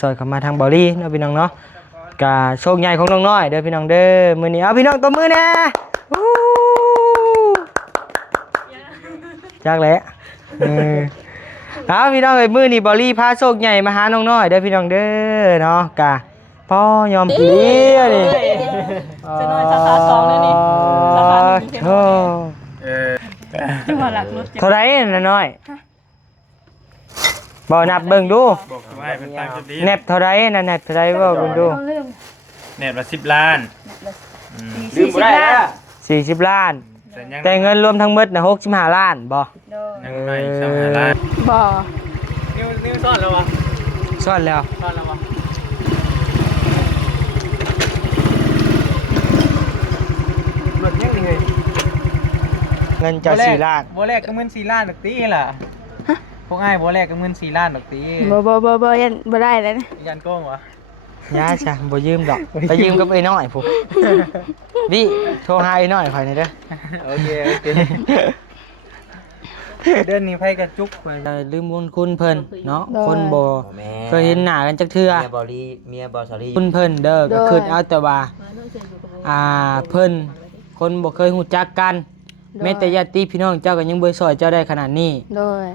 ซอยเข้ามาทางเบาลี่เนาะพี่น้องเนาะกะโชคใหญ่ของน้องน้อยเด้อพี่น้องเด้อมื้อนี้เอาพี่น้องตบมือนะจักแหละเอาพี่น้องเอ้ยมื้อนี้เบาลี่พาโชคใหญ่มาหาน้องน้อยเด้อพี่น้องเด้อเนาะกะพ่อยอมเลี้ยนี่จะน้อยสาขา2เลยนี่สาขา1โธ่จังหวัดหลักรถเท่าไหร่น่ะน้อยบ่นับเบิ่งดูบอกว่าเป็นตามจุดนี้ เน็บเท่าไหร่น่ะเน็บเท่าไหร่บ่เบิ่งดูเน็ตละ10 ล้านลืมบ่ได้แล้ว40 ล้านแต่เงินรวมทั้งหมดน่ะ65 ล้านบ่ยังไม่25 ล้านบ่นิ้วซ่อนแล้ววะซ่อนแล้ววะรถยังนี่เฮ้ยเงินจะ4 ล้านบ่แรกก็เงิน4 ล้านดอกตีล่ะพวกอ้ายบ่แรกก็เงิน4 ล้านดอกตีบ่ยันบ่ได้แล้วนะยันโกงวะย่าจ้ะบ่ยืมดอกไปยืมกับไอ้น้อยพุดิโทรหาไอ้น้อยข่อยหน่อยเด้อโอเคเดือนนี้ไผกระจุกไปลืมบุญคุณเพิ่นเนาะคนบ่เคยเห็นหน้ากันจักเทื่อเมียบอลี่เมียบอสารีคุณเพิ่นเด้อก็คือเอาแต่ว่าเพิ่นคนบ่เคยฮู้จักกันแม้แต่ญาติพี่น้องเจ้าก็ยังบ่ซอยเจ้าได้ขนาดนี้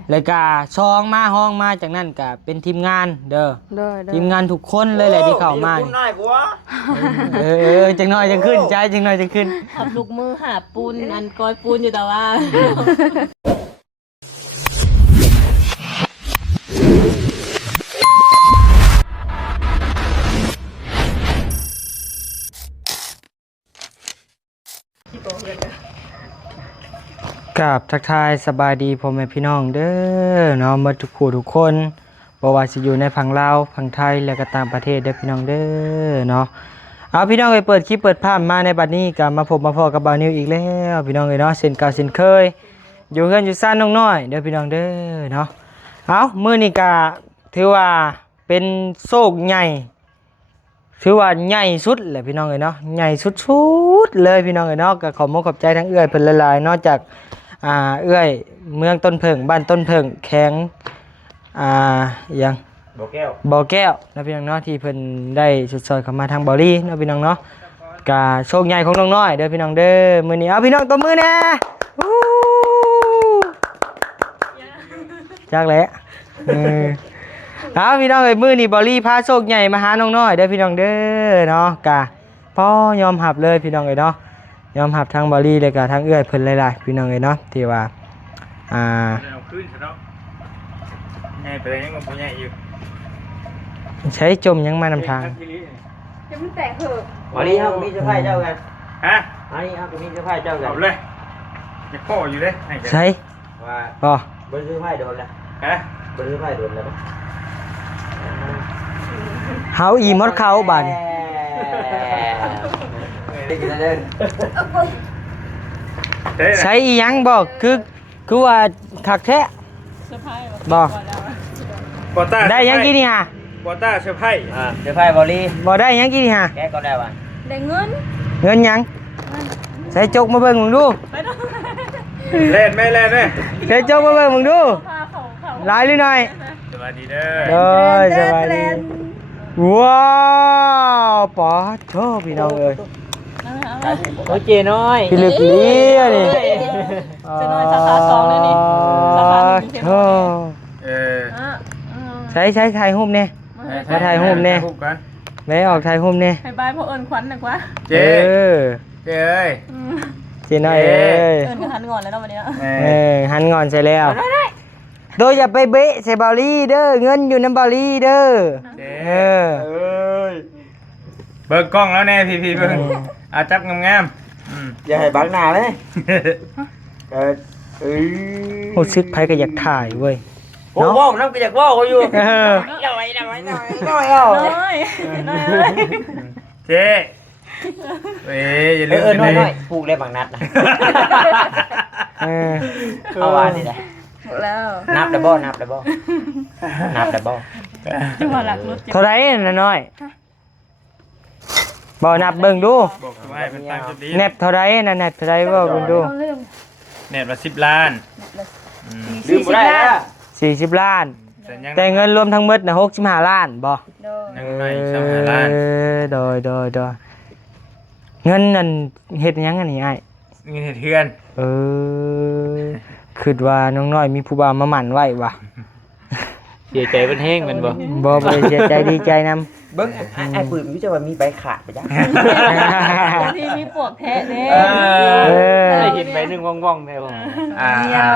แล้วก็ซองมาห้องมาจากนั้นก็เป็นทีมงานเด้อทีมงานทุกคนเลยแหละที่เข้ามาจังน้อยจังขึ้นใจจังน้อยจังขึ้นขับลูกมือหาปูนอันก้อยปูนอยู่แต่ว่ากับทักทายสบายดีพ่อแม่พี่น้องเด้อเนาะหมดทุกผู้ทุกคนบ่ว่าสิอยู่ในฝั่งลาวฝั่งไทยและก็ต่างประเทศเด้อพี่น้องเด้อเนาะเอาพี่น้องไปเปิดคลิปเปิดภาพมาในบัดนี้ก็มาพบมาพอกับบ่าวนิวอีกแล้วพี่น้องเอ้ยเนาะเช่นเก่าเช่นเคยอยู่เฮือนอยู่ซ่านน้องน้อยเด้อพี่น้องเด้อเนาะเอามื้อนี้ก็ถือว่าเป็นโชคใหญ่ถือว่าใหญ่สุดแหละพี่น้องเอ้ยเนาะใหญ่สุดๆเลยพี่น้องเอ้ยเนาะก็ขอขอบใจทั้งเอื้อยเพิ่นหลายๆนอกจากเอื้อยเมืองต้นเพิงบ้านต้นเพิงแข็งยังบ่อแก้วนะพี่น้องเนาะที่เพิ่นได้สุดซอยเข้ามาทางเบาลี่เนาะพี่น้องเนาะกะโชคใหญ่ของน้องน้อยเด้อพี่น้องเด้อมื้อนี้เอาพี่น้องตบมือนะจักแหละเอาพี่น้องเอ้ยมื้อนี้เบาลี่พาโชคใหญ่มาหาน้องน้อยเด้อพี่น้องเด้อเนาะกะพ่อยอมรับเลยพี่น้องเอ้ยเนาะยอมรับทางบอลี่เลยกับทางเอื้อยเพิ่นหลายๆพี่น้องเอ้ยเนาะที่ว่าเอาขึ้นซะเนาะใหญ่ไปยังบ่ใหญ่อยู่ใช้จมยังมานำทางจะมันแตกเหอะบอลี่ครับมีเสื้อผ้าเจ้ากันฮะอันนี้ครับมีเสื้อผ้าเจ้ากันเอาเลยจะพ่ออยู่เด้ใช่ว่าบ่บ่ซื้อผ้าโดนแล้วฮะบ่ซื้อผ้าโดนแล้วเฮาอีมดเขาบาดใช้อีหยังบอกคือว่าคักแท้บอกได้ยังกี่นี่ฮะบอต้าเซอร์ไพรส์เสื้อผ้าบอลี่บ่ได้ยังกี่นี่ฮะแกก็ได้ว่ะได้เงินยังใส่จกมาเบิ่งมึงดูเล่นไหมใส่จกมาเบิ่งมึงดูหลายหรือน้อยสวัสดีเด้อสวัสดีว้าวป๋อโธ่พี่น้องเอ้ยโอเคน้อยพี่ลึกเลี้ยนี่จะน้อยสาขา2เลยนี่สาขา1โธ่ใช้ถ่ายรูปเนี่ยมาถ่ายรูปเนี่ยแม่ออกถ่ายรูปเนี่ยให้บายพวกเอิญขวัญหน่อยกว่าเจ้เอ้ยเจ้น้อยเอ้ยเอิญหันงอนแล้ววันนี้หันงอนใส่แล้วโดยอย่าไปเบะใส่บอลลี่เด้อเงินอยู่น้ำบอลลี่เด้อเบิกกล้องแล้วแน่พี่เบิ่งจับงามอย่าให้บังหน้าเลยโอ้ซึกไผก็อยากถ่ายเว้ยโอ้โหน้ำก็อยากว่าเขาอยู่น้อยเจ๊อย่าลืมน้อยปลูกได้บางนัดนะเอาวานนี่แหละแล้วนับได้บ่จังหวัดหลักรถเท่าไหร่น่ะน้อยบ่นับเบิ่งดูบอกว่าเป็นตามจุดนี้เน็บเท่าไหร่น่ะเน็บเท่าไหร่บ่เบิ่งดูเน็ตละ10 ล้านลืมบ่ได้แล้ว40 ล้านแต่เงินรวมทั้งหมดน่ะ65 ล้านบ่ โดย ยังน้อยชาวหาล้าน โดยเงินนั่นเฮ็ดหยังอันนี้อ้าย เงินเฮ็ดเทือน คิดว่าน้องน้อยมีผู้บ่าวมาหมั่นไว้ว่ะ เสียใจเป็นแห้งแมันบ่ บ่ได้เสียใจดีใจนำ เบิ้งไอ้ปืนมิจะว่ามีใบขาดไปจ้ะ บางทีมีปวกแพะเด้ ได้เห็นใบหนึงว่องๆได้บ่ เดียว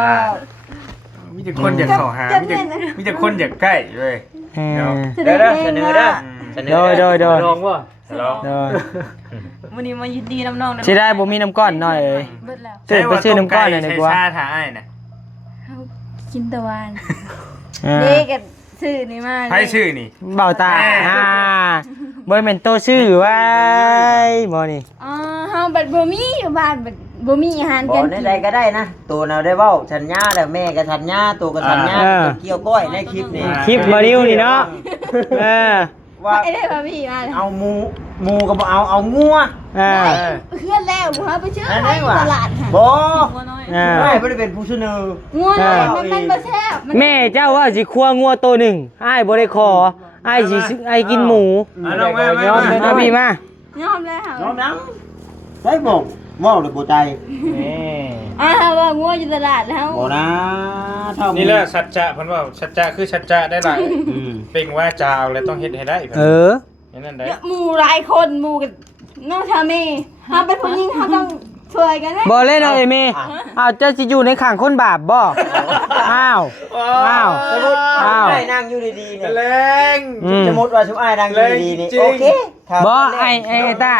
มีแต่คนอยากเข้าหามีแต่คนอยากใกล้เว้ย เด้อเสนอเด้อเสนอ โดย ลองบ่ ลอง วันนี้มายินดีน้ำน้อง สิได้บ่มีน้ำก้อนหน่อยเอ้ย เบิดแล้ว ซื้อไปซื้อน้ำก้อนหน่อยดีกว่า ใช้ชาถ่ายน่ะ กินตะวัน อ่า เด็กกับชื่อนี่มา ไผชื่อนี่ เบาตาบ่แม่นโตชื่อไว้บ่นี่ อ๋อเฮาบัดบ่มีอยู่บ้านบัดบ่มีอาหาร บ กั อก น ได้ใดก็ได้นะตัวเราได้เว้าชัญญาแล้วแม่ก็ชัญญาตัวก็ชัญญาเกี่ยวก้อยในคลิปนี่ คลิปบ่ริวนี่เนาะว่า ไอ้ได้บ่มีมา เอาหมูก็บ่เอางัว เพื่อนแล้วบ่ไปชื่อ นั่น ไป เองว่ะ ตลาดค่ะ บ่ งัวน้อย ไม่ได้เป็นผู้เสนอ งัวน้อยมันบ่แซ่บ แม่เจ้าว่าสิคั่วงัวตัวหนึ่งอ้ายบ่ได้ขออ้ายสิอ้ายกินหมู ลองมา มาพี่มาย อมแล้ว น้องนังได้บอกว่าเลยบ่ใจ นี่ ว่างัวอยู่ตลาดแล้ว บ่นะเท่า นี่แหละสัจจะเพิ่นว่าสัจจะคือสัจจะได้หลายเป็นว่าจาวแล้วต้องเฮ็ดให้ได้ นั่นได้ หมู่หลายคนหมู่กันน้องชาเมเฮาเป็นผู้หญิงเฮาต้องช่วยกันนะ บ่เล่นเอาเอเมอ้าวเจ้าสิอยู่ในข้างคนบาปบ่อ้าว สมมุติไอ้นั่งอยู่ดีๆเนี่ย แรง สมมุติว่าชุบไอ้นั่งอยู่ดีๆนี่โอเค บ่ไอ้ตา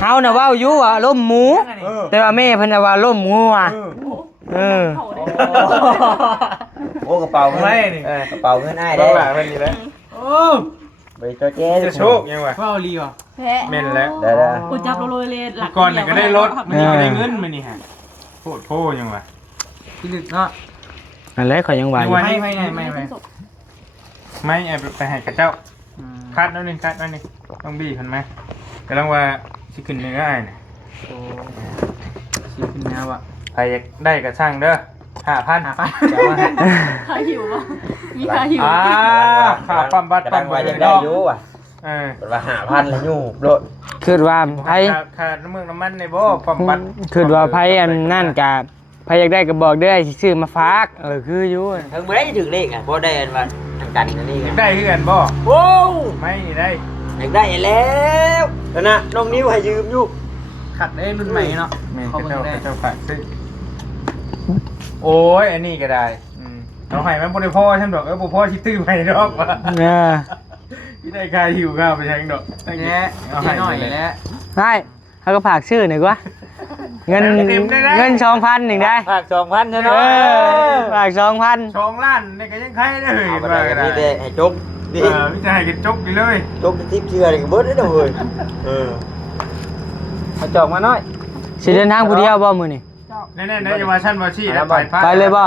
เฮาน่ะเว้าอยู่ว่าล้มหมู แต่ว่าแม่เพิ่นน่ะว่าล้มงัวเออ โอ้กระเป๋าเงินกระเป๋าเงินไอ้ ต้ ได้ องหลาเพิ่นนี่แหละ ไปเจ้าเจ๊ จะโชคยังวะ ว่าเอาลีบ่ แพ้ แม่นแล้ว ได้ กูจับโรยเลยหลัก ก่อนก็ได้รถมันนี่ก็ได้เงินมันนี่ฮะโคตรโพยังวะ ที่ลึกเนาะ นั่นแหละข่อยยังว่าอยู่ ไม่ไปให้กับเจ้าคัดนั่นนึงต้องบี้เพิ่นมั้ยกำลังว่าสิขึ้นเนื้ออ้ายน่ะ โอ้สิขึ้นแนวอ่ะ ใครอยากได้ก็ช่างเด้อ 5,000 จะมาให้ ใครหิววะมีใครหิว ค่าปั๊มบัตรปั๊ม ว่า เบอ จะ ร์ ได้ ดอก อยู่อ่ะ ว่า5,000แล้วอยู่โลด คิดว่าไผ ค่าน้ำมันในบ่ปั๊มบัตร คิดว่าไผอันนั่นก็ไผอยากได้ก็บอกเด้อสิซื้อมาฝากคืออยู่ ถึงบ่ได้ถึงเลขอ่ะบ่ได้อันว่าทางกันอันนี้กัน ได้คือกันบ่ โอ้ ไม่นี่ได้ อยากได้แล้วนะน้องนิ้วให้ยืมอยู่ ขัดได้รุ่นใหม่เนาะ แม่น เขา เจ้า เบิ่งได้ เจ้าฝากซื้อโอ้ยอันนี้ก็ได้เอาให้มันบ่ได้พอฉันดอกบ่พอสิตื้อไปดอกว่า ที่ได้ค่าหิวข้าวไปแทงดอก แง่เจ๊หน่อยแล้ว ได้เขาก็ฝากชื่อหน่อยกว่าเงิน2,000หนึ่งได้ ภาค2,000 เอ เนาะ ฝาก 2,000 2 ล้านนี่ก็ยังใครได้เลย เอาไป ว่า ได้ ก็ นี่ ได้ แต่ให้จกนี่ พี่จะให้กันจกไปเลย จกทิพย์เชื่อนี่ก็เบิดได้เด้อเฮ้ย เอาจอกมาหน่อย สิเดินทางผู้เดียวบ่มื้อนี้ แน่ๆนะอย่ามาชั้นบ่ชี้แล้วไป ไปเลยบ่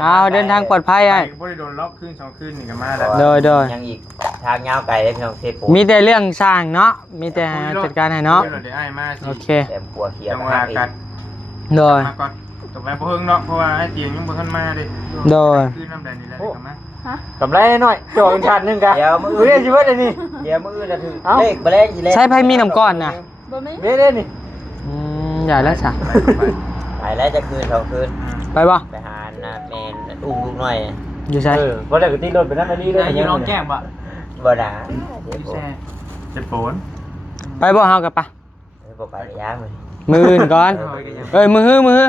เอาเดินทางปลอดภัย ไป ไอ้ บ่ได้โดนล็อกคืน2คืนนี่ก็มาแล้ว โดย ยังอีกทางยาวไกลเลยพี่น้องเทพ มีแต่เรื่องสร้างเนาะมีแต่จัดการให้เนาะ เดี๋ยวอ้ายมาสิ โอเค แต้มปัวเขีย จังหวะกัด โดย มาก่อนตกไปบ่เฮิงเนาะเพราะว่าไอ้เตียงยังบ่ทันมาเด้ โดย คืนน้ำแดงนี่แหละก็มา กำไรหน่อยจอกอีกชาตินึงกะ เดี๋ยวมื้อ เรียกสิเบิดอันนี้ เดี๋ยวมื้อจะถึงเลขบ่แลสิเลข ใช้ไผมีน้ำก้อนน่ะ บ่มี เด้นี่ อย่าแล้วซะ ไปแล้วจะคืน2คืน ไปบ่ ไปหาน่ะแม่นอุ้มลูกน้อย อยู่ใช่ บ่ได้ก็ตีรถไปนั่นอันนี้เลยอยู่น้องแก้มบ่ บ่ด่า แซ่ จะโปน ไปบ่เฮากับปะ บ่ไปยามเลย มืออื่นก่อนเอ้ยมือฮื้อ มื้อ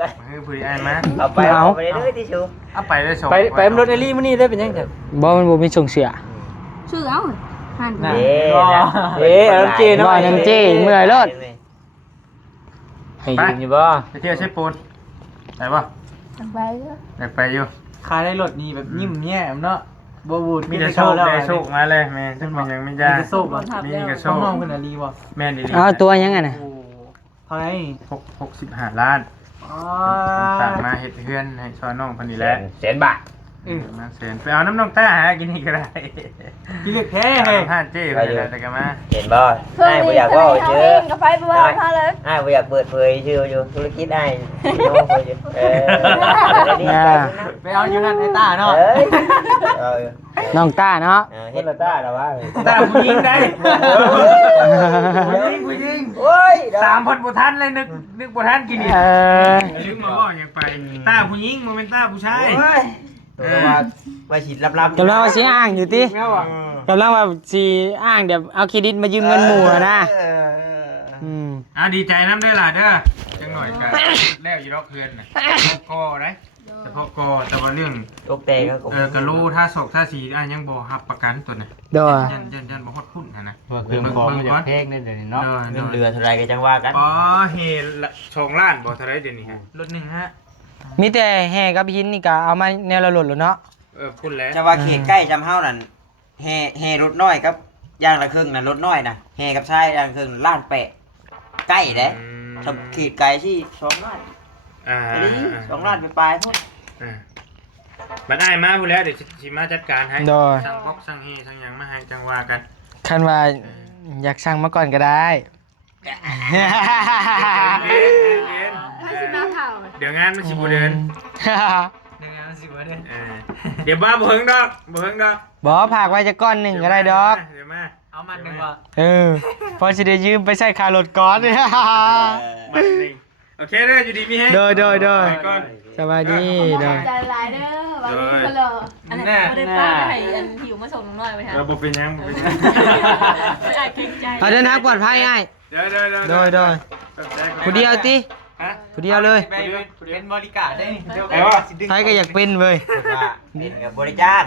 ก็ มาให้ผู้ใหญ่อ้ายมา เอาไปเอาไปเด้อที่ชู เอาไปได้2 ไปรถไอรี่มื้อนี้ได้เป็นยังไง บ่มันบ่มีส่งเสีย ชื่อเอาหัน น่ะ เด้ เอาน้ำเจหน่อย น้ำเจเมื่อยรถ ให้ยืนอยู่บ่ ไปเที่ยวใช้ปูนไปป่ะ ไปเด้อ อยากไปอยู่ ขายได้รถนี่แบบยิ้มแย้มเนาะบ่บูด มีแต่โชคได้โชคมาเลยแม่ทุกมันยังไม่ มี ยาก แต่โชคบ่ มีแต่โช ช่อง ค น้องเพิ่นอาลีบ่ แม่ดี เอาตัวยังไงน่ะ โอ้เท่าไหร่ 65 ล้าน อ๋อ สั่งมาเฮ็ดเฮือนให้ซอยน้องพันนี่แหละ แสนบาท มาเสนไปเอาน้ำนองต้าหากินอีกก็ได้ พี่เล็กแท้ เฮ้ เฮ้ ย ย ผ่านเจ้ไปเลยแต่ก็มา เห็นบ่ เพิ่ม อ้ายบ่ อี อก ยาก ทะเล เว้า เขา ชื่ เอ อง กับไปบ่าวพาเลย อ้ายบ่อยากเปิดเผยชื่ออยู่ธุรกิจอ้ายโน้เพิ่นอยู่ไปเอาอยู่นั่นไอ้ตาเนาะ เอ้ยเออ น้องต้าเนาะ เฮ็ดละต้าแล้วว่า ต้าผู้หญิงได้ผู้หญิง โอ้ย สามพันบุทันเลยนึกบุทันกินอีก ลืมมาว่าอย่างไปต้าผู้หญิงโมเมนต้าผู้ชาย โอ้ยตัวว่าฉีดลับๆ กำลังว่าสิอ้างอยู่ติ แม่ว่ะ กำลังว่าสิอ้างเดี๋ยวเอาเครดิตมายืมเงินหมู่อะนะม ดีใจน้ำได้ล่ะเด้อจังหน่อยกันแล้วอยู่รอบเพื่อนนะพอได้แต่พอกอแต่ว่าเรื่อง ตกแต่ก็ กระลูท่าศกท่าสียังบ่หับประกันตัวน่ะ โดย ยันบ่ฮอดพุ่นนะ เพิ่มของมาจากเพลงได้เดี๋ยวนี้เนาะ เงินเดือนเท่าไรก็จังว่ากัน อ๋อเฮละ2 ล้านบ่เท่าไรเดี๋ยวนี้ฮะรถ1ฮะ มีแต่แห่กับหินนี่ก็เอามาแนวละหลดแล้วเนาะ พุ่นแล้ว จะว่าเขตใกล้จำเฮานั่นแห่รถน้อยครับย่างละครึ่งน่ะรถน้อยน่ะแห่กับชายย่างละครึ่งล้านแปะใกล้เด้ถ้าเขตไกลที่2ล้านอันนี้2ล้านไปปลายพุ่น มาได้มาพูดแล้วเดี๋ยวชิมาจัดการให้ โดย สั่งพอกสั่งเฮสั่งหยังมาให้จังว่ากัน คันว่าอยากสั่งมาก่อนก็ได้ ถ้าสิมาเผา เดี๋ยวงานมันสิบ่เดิน ในงานสิวะเนี่ย เดี๋ยวบ้าบ่เฮิงดอกบ่เฮิงดอก บอผากไว้จะก้อนหนึ่งก็ได้ดอก เดี๋ยวมา เอามันหนึ่งว่ะ พอจะได้ยืมไปใช้คารถก้อน มาหนึ่งโอเคเด้ออยู่ดีมีให้ โดย ไปก่อน สบายดีโดย ใจร้ายเด้อวันนี้ก็เลยอันนั้นไม่ได้ป้าให้อันหิวมาส่งน้องน้อยไปฮะ เราบ่เป็นหยังบ่เป็นหยัง ไม่อาจเกรงใจ เอาเดินทางปลอดภัยไอ้ เดี๋ยว โดยผู้เดียวติ ฮะ ผู้เดียวเลย ไปเป็นบริการได้ ไอ้วะ ใครก็อยากเป็นเว้ย ว่าเป็นกับบริการ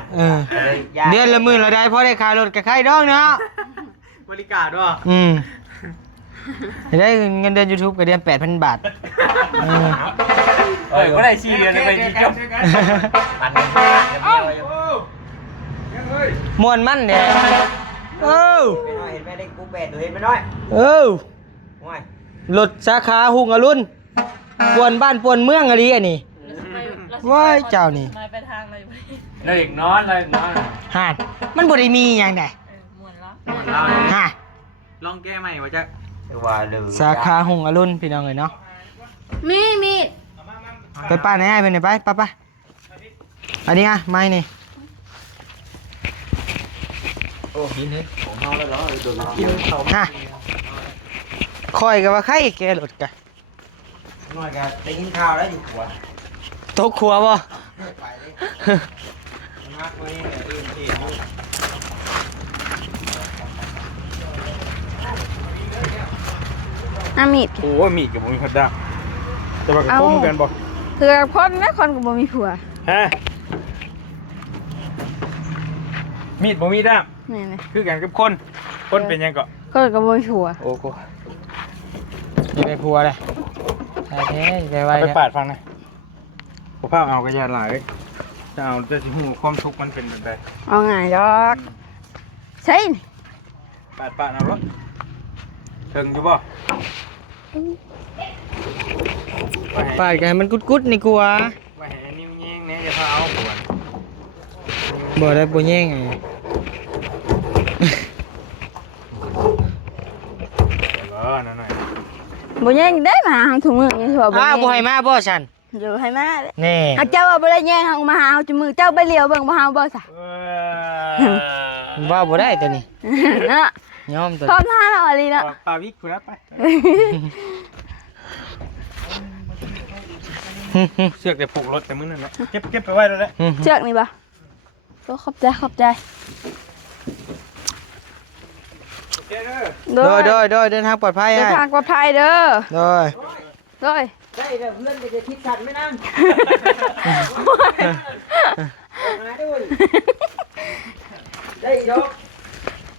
เดือนละหมื่นละได้เพราะได้ขายรถกับใครดอกเนาะ บริการด้วย ได้เงินเดือน YouTube ก็เดือน 8,000 บาท ก็ได้4 เดือนเลยไปจบ มันเป็นเดียวอยู่ มวนมันเนี่ยเออ ไปน้อยเห็นไหมได้กูแปดตัวเห็นไหมน้อย เออ โอ้ย รถสาขาหุงอรุณปวนบ้านปวนเมืองอะไรอันนี้ว้ายเจ้านี่ มาไปทางเลยไป เลยอีกนอนเลยนอน ฮะมันบ่ได้มีอย่างใด มวนแล้ว เราเลย ฮะ ลองแก้ใหม่ว่าจะ ว่าลืม สาขาหุงอรุณพี่น้องเอ้ยเนาะ มีด ไปป้าไหนให้ไปไหนไปอันนี้อ่ะไม้นี่ โอ้กินเลยของเฮาแล้วเหรอโดนกินเขา ฮะคอยกับว่าใครแกรถกะ น้อยกันได้กินข้าวแล้วอยู่หัว ตกครัวบ่ ไปเลยมากเลยอื่นที่ มีด โอ้มีกับบ่มีพัดดาแต่ว่าก็คมกันบ่ เถื่อคนนะคนก็บ่มีผัว ฮะมีดบ่มีด้าม นี่นะ คือกันกับคนเป็นหยังก็ คนก็บ่มีผัว โอ้โห จะได้ผัวเลยใช่แท้จะได้ไว้ ไป เนี่ย ปาดฟังหน่อยผมพาเอากระยาหลายจะเอาจะสิหูความทุกข์มันเป็นแบบใด เอาง่ายดอกใช่นี่ ปาดเอารถถึงอยู่บ่ ปาดกันให้มันกุดๆนี่กลัว ไว้ให้นิ้วแยงเนี่ยจะพาเอาบ่วน บ่ได้บ่แย่งไง นั่นหน่อย บ่แย่งได้มาหาเฮาทุกมื้อนี่ถือว่าบ่ อ้าวบ่ให้มาบ่ฉัน อยู่ให้มาเด้ แน่ หากเจ้าว่าบ่ได้แย่งเฮามาหาเฮาจุมือเจ้าไปเลียวเบิ่งบ่เฮาบ่ซะ ว่าบ่ได้ตัวนี้ เนาะ ยอมตัว พร้อมท่าเราอะไรเนาะ ปาวิกคุณไปเสือกแต่ผูกรถแต่มื้อนั่นแหละเก็บไปไว้แล้วแหละ เชือกนี่บ่ก็ขอบใจ โดยเดินทางปลอดภัย เดิน ฮะ ทางปลอดภัยเด้อ โดย โดย ได้แบบเพื่อนจะคิดทันไม่นั่งมาด้วยได้ยก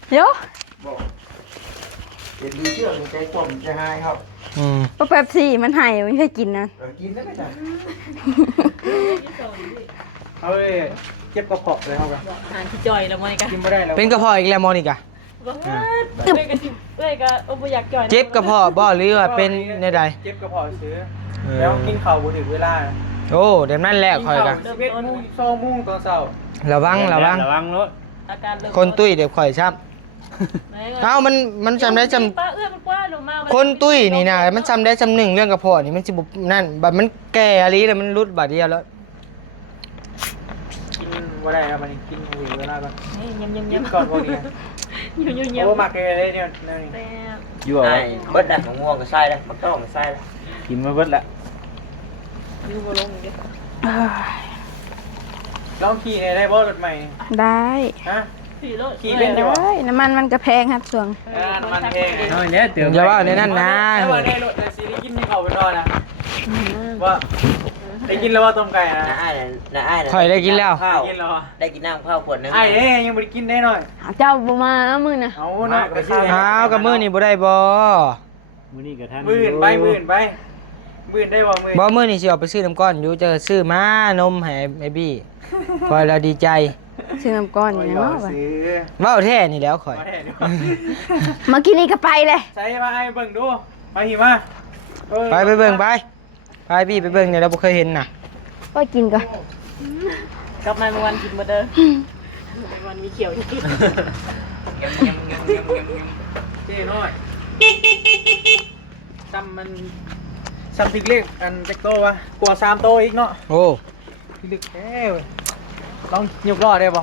เดี๋ยว เดี๋ยวดูเชื่อใจกลมจะหายครับ ก็แป๊บซี่มันให้ไม่เคยกินนะ กินได้ไหมจ๊ะ เอาเลยเจ็บกระเพาะเลยเขากัน อาหารที่จอยแล้วมันก็ กินไม่ได้แล้ว เป็นกระเพาะอีกแล้วมอนิกะ บอกว่าเอ้ยก็สิเอ้ยก็บ่อยากจอย เจ็บกระเพาะบ่หรือว่าเป็นในใด เจ็บกระเพาะซื้อแล้วกินข้าวบ่ถึงเวลา โอ้เดี๋ยวนั่นแหละคอยกัน 11 โมง 12 โมงตอนเช้า ระวัง ระวังรถ อาการเริ่ม คนตุ้ยเดี๋ยวข่อยช้ำเอ้ามันจำได้จำ ป้าเอื้อมันกว้างลงมา คนตุ้ยนี่นะมันจำได้จำหนึ่งเรื่องกระเพาะนี่มันสิบนั่นบัดมันแก่อะไรเลยมันรุดบาดเดียวแล้ว กินบ่ได้ครับมันกินอยู่เวลาก่อน ยำ กินก่อนพวกนี้ ยำ โอ้มักเลยเนี่ย แต่ อยู่ ไอ้ เอา เบิดนะมะม่วงก็ใส่แล้วมะต้องก็ใส่แล้ว กินมาเบิดละ ยูบลงดิ ลองขี่ได้บ่รถใหม่ ได้ ฮะ สี่รถ ขี่เป็นอยู่บ่ ได้น้ำมันกระแพงครับส่วง น้ำมันแพง น้อยเนี่ยเติม อย่าว่าในนั่นนะ แต่ว่าในรถสิได้กินที่เขาไปนอนนะว่าได้กินแล้วว่าต้มไก่นะ น้าอ้ายน่ะข่อยได้กินแล้ว ข้าว กินแล้ว ได้กินน้ำข้าวขวดนึง ไอ้เอ้ยังบ่ได้กินได้หน่อย เจ้าบ่มาเอามือนะ เอาหน่อยไปซื้อ อ้าวกับมือนี่บ่ได้บ่ มื้อนี้ก็ทัน มื่นไปได้บ่มื่น บ่มือนี่สิเอาไปซื้อน้ำก้อนอยู่จะซื้อมานมให้ไอ้บี้คอยเราดีใจ ซื้อน้ำก้อนอย่างเนาะ ซื้อ เว้าแท้นี่แล้วข่อย มาแท้ดู เมื่อกี้นี่ก็ไปเลย ใส่มาให้เบิ่งดูไปหิมา ไปเบิ่งไปบี้ไปเบิ่งเนี่ยเราบ่เคยเห็นน่ะ ก็กินก่อน กลับมาเมื่อวันกินมาเด้อวันมีเขียวที่กิน เจ๊น้อยซ้ำมันซ้ำพริกเล็กอันจักโตวะกลัว3 โตอีกเนาะ โอ้ พริกเล็กแท้เว้ยลองหยุกรอได้บ่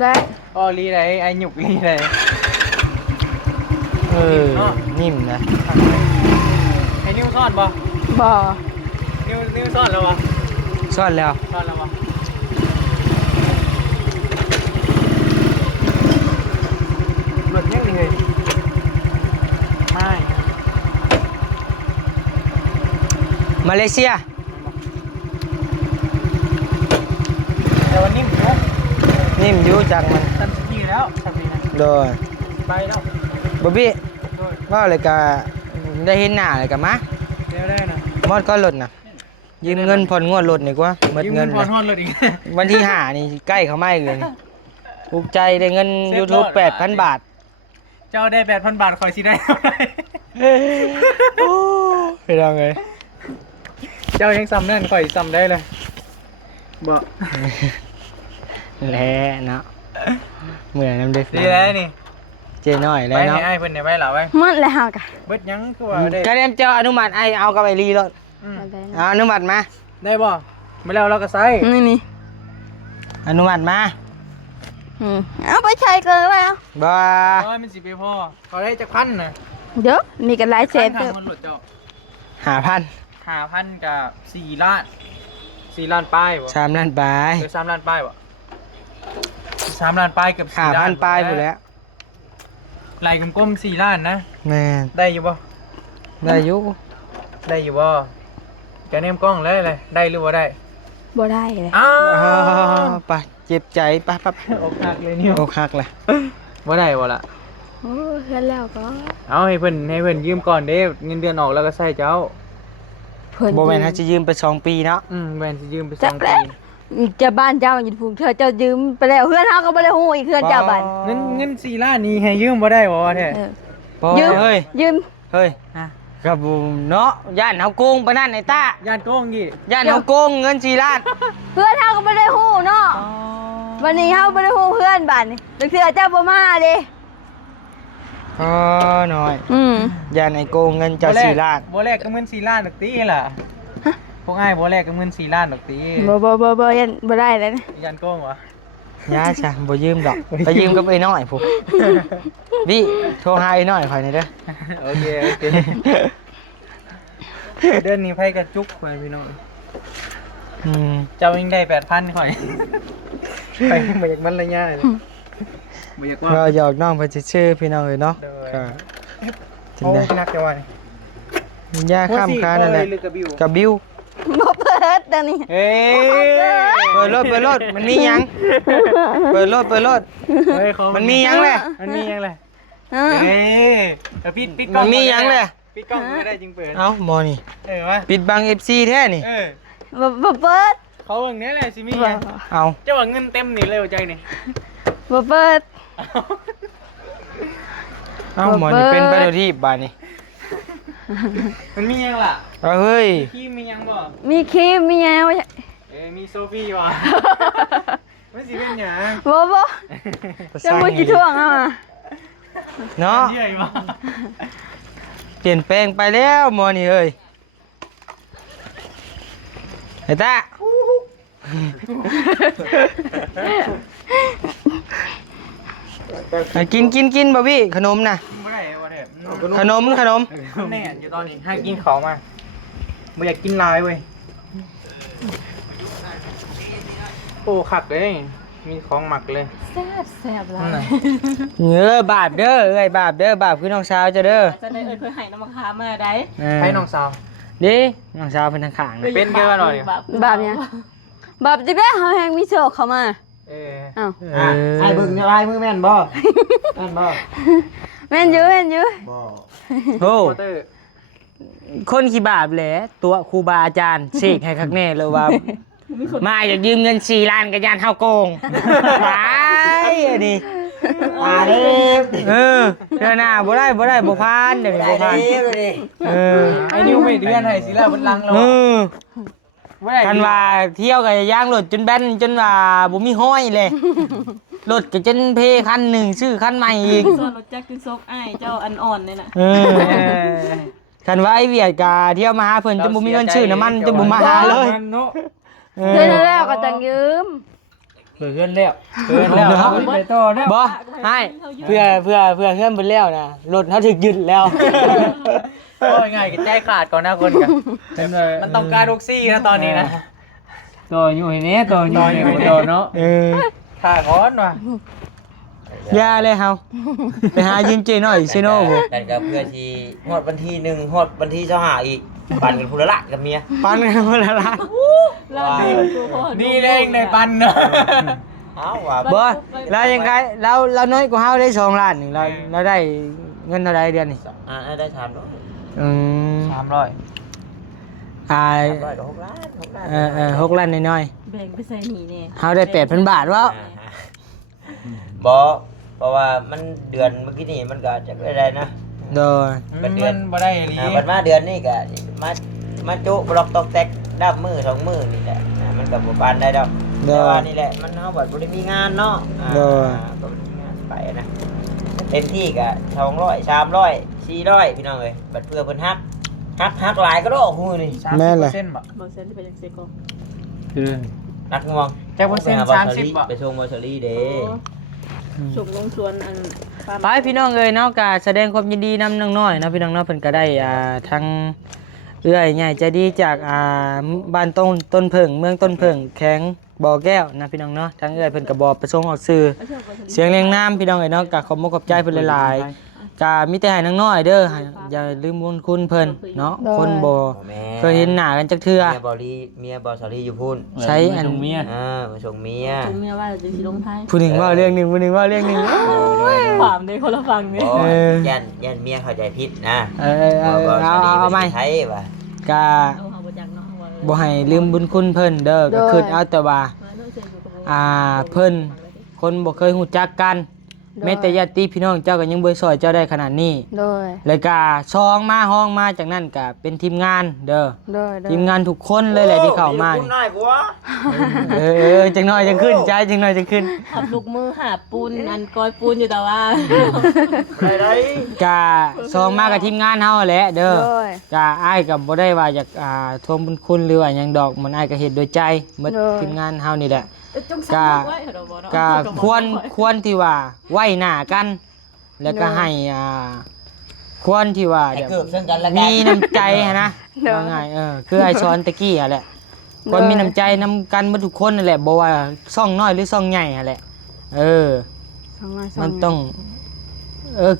ได้ อ๋อลีไหนไอ้หยุกลีไหน เออนิ่มนะ ไอ้นิ้วซ่อนบ่ บ่ นิ้วซ่อนแล้วบ่ ซ่อนแล้ว ซ่อนแล้วบ่รถยังนี่เฮ้ยไม่ มาเลเซีย แต่วันนี้เนาะ นิ่มอยู่จังมัน ตันสกีแล้วทำนี่นะ โดย ไปแล้ว บ๊อบบี้ว่าอะไรกะได้เห็นหน้าอะไรกะมะ เดี๋ยวได้นะ มอดก็ลดนะยืมเงินผ่อนงวดรถนี่กว่าหมด ยืม เงิน พ เล อย ทอดรถอีก วันที่ห้านี่ใกล้เขาไม่เลยนี่ภูมิใจได้เงิน YouTube 8,000 บาท เจ้าได้ 8,000 บาทคอยสิได้เท่าไหร่ ไปทำไง เจ้ายังซ้ำนั่นคอยซ้ำได้เลยบ่ แล้เนาะเหมือนน้ำเด็ก ดีแล้วนี่ เจน้อย ไป แล้ว ให้ เนาะ ไอ้เพิ่นเนี่ยไปเหล่าไป หมดแล้วกะ เบิดยังคือว่าได้ ก็เรียมเจ้าอนุมัติไอเอากับไอรีรถ อืม เอาอนุมัติมา ได้บ่ไม่แล้วเราก็ใส่ นี่ อนุมัติมา เอาไปใช้เกินไปเอา บ่ โอ้ยมันสิไปพอเขาได้จักพันน่ะ เดี๋ยวมีกันหลายแสน ทา เติ ง บ มันหลุดเจ้า 5,000 5,000กับ4 ล้าน4 ล้านป้ายบ่ 3 ล้านปลาย หรือ3 ล้านป้ายบ่3 ล้านป้ายกับ4 ล้าน 5,000ปลายหมดแล้ว ไหลกลมๆ4 ล้านนะ แม่น ได้อยู่บ่ ได้อยู่ ได้อยู่บ่จะเนมกล้องเลยได้หรือบ่ได้ บ่ได้เลย อ้า อ้าว ว ไปเจ็บใจไปไป อกหักเลยเนี่ย อกหักเลย บ่ได้บ่ล่ะ โอ้เฮือนแล้วก็ เอาให้เพิ่นยืมก่อนเด้เงินเดือนออกแล้วก็ใช้เจ้า เพิ่น บ่แม่นถ้าจะยืมไป2 ปีเนาะ แม่นสิยืมไป จัก 2 แล้ ปี วจะบ้านเจ้าอยู่ภูเธอเจ้ายืมไปแล้วเฮือนเฮาก็บ่ได้ฮู้อีกเฮือนเจ้าบ้าน เงิน4 ล้านนี่ให้ยืมบ่ได้บ่แท้ เออ บ่ ยืม เฮ้ย ยืม เฮ้ย ฮะ กับเนาะย่านเฮาโกงไปนั่นไอ้ตา ย่านโกงกี่ ย่านเฮาโกงเงิน4 ล้าน เฮือนเฮาก็บ่ได้ฮู้เนาะวันนี้เฮาบ่ได้ฮู้เฮือนบ้านนี่จังเทื่อเจ้าบ่มาเด้ อ๋อหน่อย ม ย่านไอ้โกงเงินเจ้า4 ล้าน บ่แลกกับเงิน4 ล้านดอกตีล่ะพวกอ้ายบ่แลกกับเงิน4 ล้านดอกตี บ่ยันบ่ได้แล้วนะ ย่านโกงวะ ย่าจ้ะบ่ยืมดอกไปยืมกับไอ้น้อยพุพี่โทรหาไอ้น้อยข่อยหน่อยเด้อ โอเคเดือนนี้ไผกระจุกไปพี่น้อง อืม เจ้ายังได้ 8,000ข่อยไปบ่อยากมันระยะเลยบ่อยากว่า เราหยอกน้องเพิ่นชื่อพี่น้องเลยเนาะ เด้อ ก็จัง โอ้ ได๋ นักจังว่านี่ ย่าข้ามค้านั่นแหละ หรือกระบิว กับบิว บ่เปิดเดี๋ยวนี้ เฮ้ย เปิดรถมันมีหยังเปิดรถ เฮ้ยเขา มันมีหยังแหละ มันมีหยังแหละ เออ เฮ้ยปิดกล้ มั อง นมีหยังแหละ ปิดกล้องไม่ได้จริงเปิด เอ้าหมอนี่ วะ ปิดบัง FC แท้นี่ บ่เปิด เขาเบิ่งนี้แหละสิมีหยัง เอา เจ้าว่าเงินเต็มนี่เลยว่าใจนี่ บ่เปิด เอาหมอนี่เป็นไปโดยที่บาดนี้ มันมีหยังล่ะ เอาเฮ้ย ขี้มีหยังบ่ มีครีมมีแยว มีโซฟี่ว่ะไม่สิเป็นหยัง บ่จะมากี่ท่วงอ่ะ เนาะ เยี่ยมว่ะ เปลี่ยนแปลงไปแล้วหมอนี่เอ้ยเฮ้ยตากินบ่พี่ขนมน่ะ ไม่ได้วะเนี่ย ขนม แน่อยู่ตอนนี้ให้กินของมาไม่อยากกินลายเว้ยโอ้ขักเลยมีของหมักเลย แซ่บแล้ว บาปเด้อเอ้ยบาปเด้อบาปคือน้องสาวจะเด้อ จะได้เพื่อให้น้ำมะขามมาได้ ให้น้องสาว ดิน้องสาวเป็นทางข้างนะ เป็นเยอะหน่อย บาปเนี่ยบาปจิได้เฮาแฮงมีโชคเข้ามา อ้าว ไอ้เบิ่งลายมือแม่นบ่แม่นบ่ แม่นอยู่ บ่ โอ้ โคเตอร์ คนขี้บาปแหละตัวครูบาอาจารย์เสกให้คักแน่เลยว่า มาอยากยืมเงิน4 ล้านกับยานเฮาโกงไปอันนี้ มาเด้อ เดี๋ยวหน้าบ่ได้บ่พานเดี๋ยวนี้บ่พาน ดิ ไอ้นิ้วไม่เดือนให้สิแล้วมันลังแล้ว คันว่าเที่ยวกับย่างรถจนแบนจนว่าบ่มีห้อยเลยรถก็จนเพคันหนึ่งซื้อคันใหม่อีก ส่วนรถจักรขึ้นซกอ้ายเจ้าอันอ่อนเลยน่ะ คันว่าไอ้เวียดกาเที่ยวมาหาเพิ่นจนบ่มีเงินซื้อน้ำมันจนบ่มาหาเลย เนาะ เพื่อนแล้วก็จังยืม เพื่อนแล้วไปต่อแล้ว บ่ให้เพื่อเพื่อนเพิ่นแล้วนะรถเฮาถูกยึดแล้ว โอ้ยง่ายกับใจขาดก่อนนะคนกันมันต้องการออกซี่นะตอนนี้นะตัวอยู่เห็นนี้ตัวอยู่ตัวเนาะขาก้อนว่ะ อย่าเลยเฮาไปหายืมเจหน่อยซิโน่บ่ แต่ก็เพื่อที่ฮอดวันที่1ฮอดวันที่25อีกปั่นกันพุ่นละกับเมีย ปันกันคนละล้าน แล้วดีตัวพ่อ ดีเลยในปันเนาะ เอ้าว่า บ่เรายังไงเราน้อยกว่าเฮาได้2 ล้านนี่เราได้เงินเท่าใดเดือนนี่ ได้3ร้อย 300 อ่า 300ก็6ล้าน6ล้าน 6 ล้านน้อย แบ่งไปใส่หนีเนี่ย ๆเฮาได้ 8,000 บาทวะ บ่เพราะว่ามันเดือนเมื่อกี้นี่มันก็จะได้นะ โดย มันบ่ได้หลี บัดมาเดือนนี้ก็มาจุบล็อกตอกแตกดับมือ2มือนี่แหละมันก็บ่ปานได้ดอกแต่ว่านี่แหละมันเฮาบ่ได้มีงานเนาะก็บ่มีงานไปนะเต็มที่ก็200 300 400พี่น้องเอ้ยบัดเพื่อเพิ่นฮักหลายก็ดอกฮู้นี่ แม่นเลย บางเซนที่ไปยังเซโก คือ นักงวง จากเปอร์เซ็นต์30บ่ ไปชมบอสลี่เด้ ฉุกลงสวนอัน ไปพี่น้องเอ้ยเนาะก็แสดงความยินดีนำน้องๆเนาะพี่น้องเนาะเพิ่นก็ได้ทั้งเอื้อยใหญ่ใจดีจากบ้านต้นเพิ่งเมืองต้นเพิ่งแข็งบ่อแก้วนะพี่น้องเนาะทั้งเอื้อยเพิ่นก็บ่ประสงค์ออกสื่อเสียงเรียงน้ำพี่น้องเอ้ยเนาะก็ขอบคุณขอบใจเพิ่นหลายๆก็มีแต่ให้น้องๆเด้ออย่าลืมบุญคุณเพิ่นเนาะคนบ่เคยเห็นหน้ากันจักเทื่อ เมียบอสลี่อยู่พุ่น ใช้อัน เมีย มาส่งเมีย คุณเมียว่าจะสิลงท้าย ผู้หนึ่งว่าเรื่องหนึงผู้หนึ่งว่าเรื่องหนึง ความในคนละฝั่งเนี่ย โอ้ยันเมียเข้าใจผิดนะ เอาใหม่ ไทยว่ะ ก็ เอาเฮาบ่จักเนาะ บ่ให้ลืมบุญคุณเพิ่นเด้อก็คือเอาแต่ว่าเพิ่นคนบ่เคยฮู้จักกันแม้แต่ญาติพี่น้องเจ้าก็ยังบ่ซอยเจ้าได้ขนาดนี้ โดย แล้วก็ซองมาห้องมาจากนั้นก็เป็นทีมงานเด้อ โดย ทีมงานทุกคนเลยแหละที่เข้ามา คุณน้อยกว่า จังน้อยจังขึ้นใจจังน้อยจังขึ้น ขับลูกมือหาปูนอันก้อยปูนอยู่แต่ว่า ได้ ก็ซองมากับทีมงานเฮาแหละเด้อ โดย ก็อ้ายก็บ่ได้ว่าอยากทวงบุญคุณหรือว่าหยังดอกมันอ้ายก็เฮ็ดโดยใจหมด เด้อ ทีมงานเฮานี่แหละ จงสั่งไว้เนาะบ่เนาะ ก็ควรที่ว่าไว้หน้ากัน แล้วก็ให้ควรที่ว่า ไอ้ แบบ เกือบซึ่งกันแล้วกัน มีน้ำใจหั้นนะว่าง่ายคือไอ้สอนตะกี้อ่ะแหละควรมีน้ำใจนำกันหมดทุกคนนั่นแหละบ่ว่าซ่องน้อยหรือซ่องใหญ่อ่ะแหละมันต้อง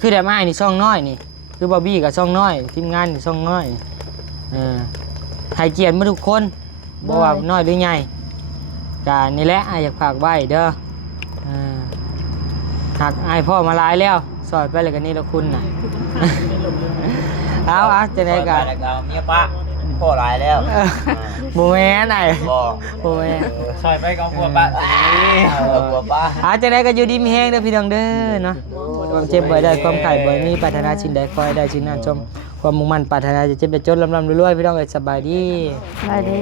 คือแบบอ้ายนี่ซ่องน้อยนี่คือบอบบี้กับซ่องน้อยทีมงานนี่ซ่องน้อยให้เกียรติหมดทุกคนบ่ว่าน้อยหรือใหญ่ก็นี่แหละอ้ายอยากฝากไว้เด้อหักอ้ายพ่อมาหลายแล้วสอยไปเลยกันนี่ละคุณน่ะเอาจะได้กัน เมียป้าพ่อหลายแล้ว บูแม่ไหน บ่ บูแม่ ซอยไปกับพัวปะ บัวป้า จะได้ก็อยู่ดีมีแห้งเด้อพี่น้องเด้อเนาะความเจ็บบ่ได้ความไข่บ่มีปรารถนาสิ่งใดขอให้ได้สิ่งนั้นชมความมุ่งมั่นปรารถนาจะเจ็บได้จนลำรวยๆพี่น้องเอ้ยสบายดี ไปดี